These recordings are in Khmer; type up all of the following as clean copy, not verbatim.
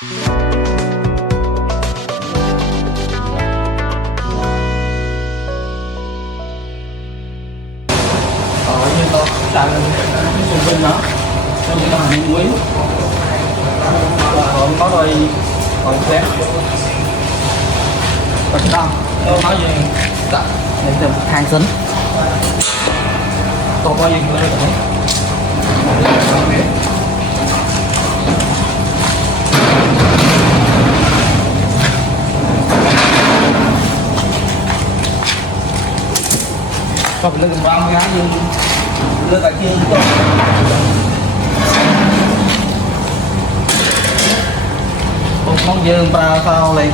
như to sang xung quanh nó trong cái hàng muối có đôi còn phép còn đâu nói gì để tìm hàng dính to bao nhiêu người đấy có lưng bao nhiêu nhưng lưng tại kia không mong dương ba sao này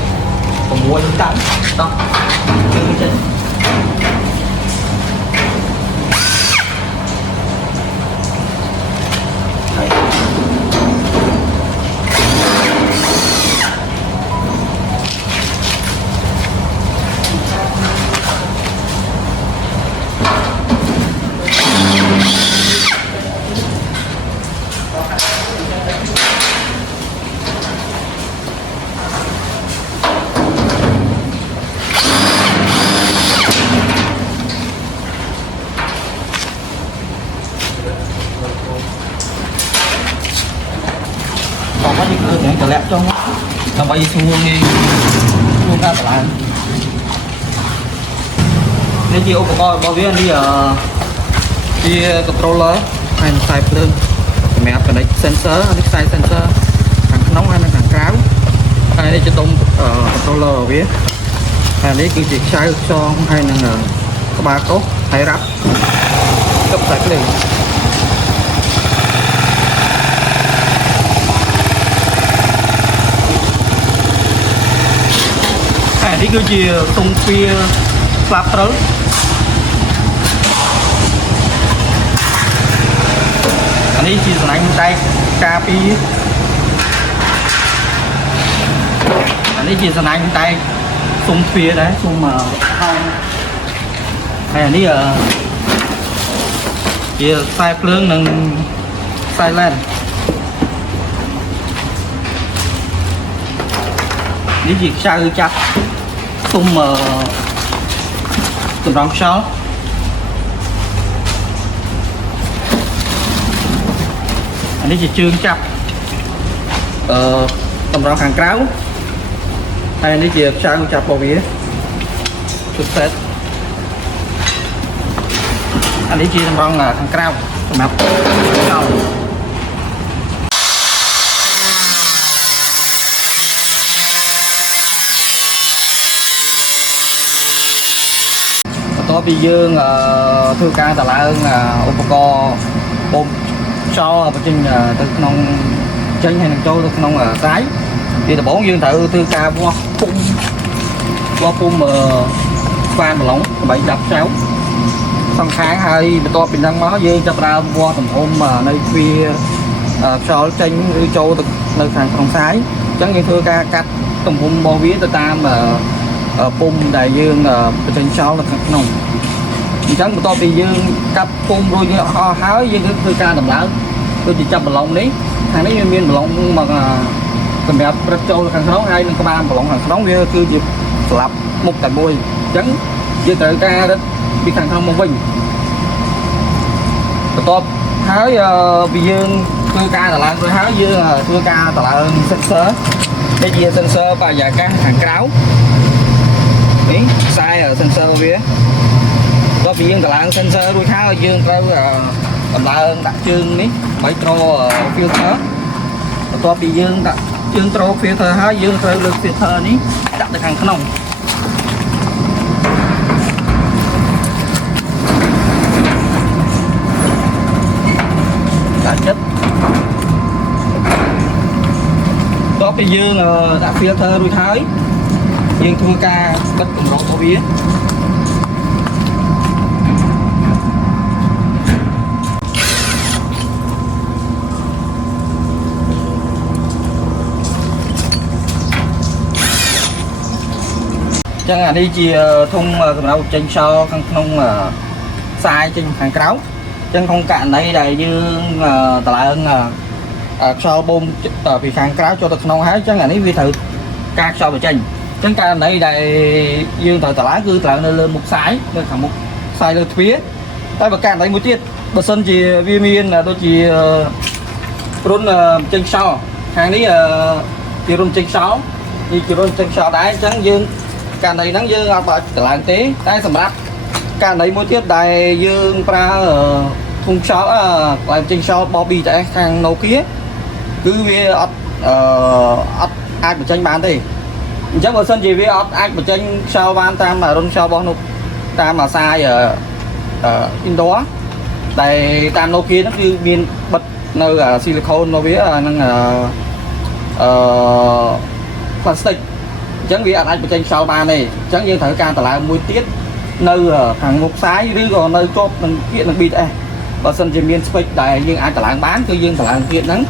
còn mua những trắng đó chưa chín có những cơ thể trở lại trong làm bay xuống đi xuống ra lại nên chị ô coi bao viên đi ở đi controller hay là xài lên mẹ cái này sensor đi xài sensor càng nóng hay là càng cáo hay đây cho tông controller biết hay đấy cứ chỉ sai cho hay là có ba cốt hay rắp cấp sạch liềnនេះគឺជាទងទ្វារស្លាប់ត្រូវអានេះជាសំណាញ់ដែកការពីអានេះជាសំណាញ់ដែកសុំទ្វារដែរសុំហោហើយអានេះជាខ្សែភ្លើងនិងខ្សែឡែននេះជាខ្សែចាប់សុំតម្រង់ខ្យល់អានេះជាជើងចាប់តម្រង់ខាងក្រៅហើយនេះជាខ្សែចាប់របស់វាជុតសេតអានេះជាតម្រង់ខាងក្រៅសម្រាប់ខ្យល់តពីយើងធ្វើការតឡើងឧបករណ៍បូមខ្យល់បញ្ចេញទៅក្នុងចេញហើយនឹងចូលទៅក្នុងខ្សែពីដំបូងយើងត្រូវធ្វើការវាស់ពុំស្វានប្រឡងដើម្បីចាប់ខ្សែសងខាងហើយបន្ទាប់ពីហ្នឹងមកយើងចាប់ដើមវាស់ទំហំនៅទ្វារខ្យល់ចេញឬចូលទៅនៅខាងក្នុងខ្សែអញ្ចឹងយើងធ្វើការកាត់ទំហំរបស់វាទៅតាមពុំដែលយើងបញ្ចេញខ្យល់នៅខាងក្នុងអញ្ចឹងបន្ទាប់ពីយើងកាត់ពុំរួចអស់ហើយយើងធ្វើការដំឡើងដូចជាចាប់ប្រឡងនេះខាងនេះវាមានប្រឡងមកសម្រាប់ព្រឹកចូលខាងក្នុងហើយនឹងក្បាលប្រឡងខាងក្នុងវាគឺជាស្លាប់មុខតែមួយអញ្ចឹងយើងត្រូវការរឹតពីខាងក្នុងមកវិញបន្ទាប់ហើយពីយើងធ្វើការដំឡើងរួចហើយយើងធ្វើការដំឡើង sensor នេះជា sensor បរិយាកាសខាងក្រៅនេះខ្សែ sensor វាដល់ពីយើងតម្លើង sensor រួចហើយយើងត្រូវតម្លើងដាក់ជើងនេះដើម្បីត្រ filter បន្ទាប់ពីយើងដាក់ជើងត្រ filter ហើយយើងត្រូវលើក filter នេះដាក់ទៅខាងក្នុងដាក់ចិត្តបន្ទាប់ពីយើងដាក់ filter រួចហើយយើងធ្វើការបិទកម្រងរបស់វាចឹងអានេះជាធុងសម្រាប់ចេញខ្យល់ខាងក្នុងខ្សែចេញខាងក្រៅចឹងក្នុងករណីដែលយើងតម្លើង ខ្យល់បូមពីខាងក្រៅចូលទៅក្នុងហើយអញ្ចឹងអានេះវាត្រូវការខ្យល់បញ្ចេញអញ្ចឹងករណីដែលយើងត្រូវតម្លើងគឺតម្លើងនៅលើមុខខ្សែនៅខាងមុខខ្សែលើទ្វារតែបើករណីមួយទៀតបើសិនជាវាមានដូចជារុនចេញខ្យល់ខាងនេះជារុនចេញខ្យល់នេះជារុនចេញខ្យល់ដែរអញ្ចឹងយើងករណីហ្នឹងយើងអត់បើកតម្លើងទេតែសម្រាប់ករណីមួយទៀតដែលយើងប្រើធុងខ្យល់កន្លែងចេញខ្យល់បប BTS ខាង Nokia គឺវាអត់អាចបញ្ចេញបានទេអញ្ចឹងបើសិនជាវាអត់អាចបញ្ចេញខ្យល់បានតាមរុនខ្យល់របស់នោះតាមអាសាយindoor ដែលតាម Nokia ហ្នឹងគឺមានបិទនៅស៊ីលីកូនរបស់វាហ្នឹងplastic អញ្ចឹងវាអាចបញ្ចេញខ្យល់បានទេអញ្ចឹងយើងត្រូវការតម្លើងមួយទៀតនៅខាងមុខខ្សែឬក៏នៅជាប់នឹងគៀកនឹង BTS បើសិនជាមាន switch ដែលយើងអាចតម្លើងបានគឺយើងតម្លើងគៀកហ្នឹង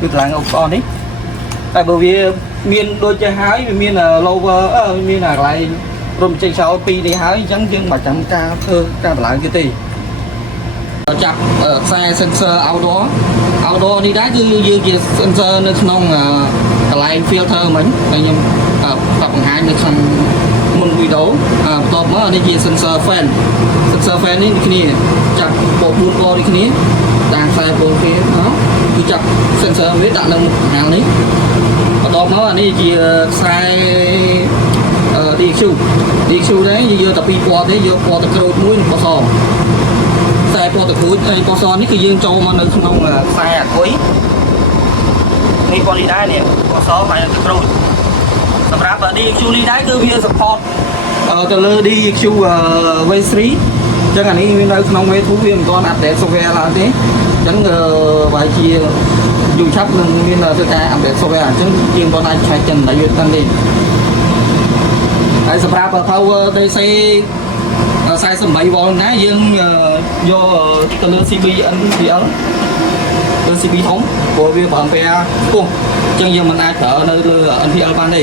គឺតម្លើងឧបករណ៍នេះតែបើវាមានដូចចេះហើយវាមាន lower មានកន្លែងរុំចេញខ្យល់ពីរនេះហើយអញ្ចឹងយើងមិនចាំការធ្វើការតម្លើងទៀតទេចាប់ខ្សែ sensor outdoor នេះដែរគឺយើងជា sensor នៅក្នុងកន្លែង filter មិញដែលខ្ញុំបង្ហាញនៅក្នុងមុនវីដេអូបន្ទាប់មកនេះជា sensor fan នេះគ្នាចាប់ពណ៌4ពណ៌នេះគ្នាតាមខ្សែពណ៌គ្នាគឺចាប់ sensor វាដាក់នៅមុខខាងនេះបន្ទាប់មកអានេះជាខ្សែ DQ ដែរយើងតែពីរពណ៌ទេយកពណ៌ទឹកក្រូចមួយនិងពណ៌សខ្សែពណ៌ទឹកក្រូចហើយពណ៌សនេះគឺយើងចូលមកនៅក្នុងខ្សែអាគុយនេះពណ៌នេះដែរនេះពណ៌សហើយទឹកក្រូចសម្រាប់ DQ នេះដែរគឺវា support ទៅលើ DQ V3 អញ្ចឹងអានេះវានៅក្នុង V2 វាមិនទាន់ update software ឡើយទេអញ្ចឹងបើជាយូរឆាប់នឹងមានធ្វើការ update software អញ្ចឹងជាងគាត់អាចឆែកចឹងតែយល់តាំងនេះហើយសម្រាប់ power DC 48Vដែរយើងយកទៅលើ CB NPL ទៅ CB ធំព្រោះវាប្រើ ampere ខ្ពស់អញ្ចឹងយើងមិនអាចប្រើនៅលើ NPL បានទេ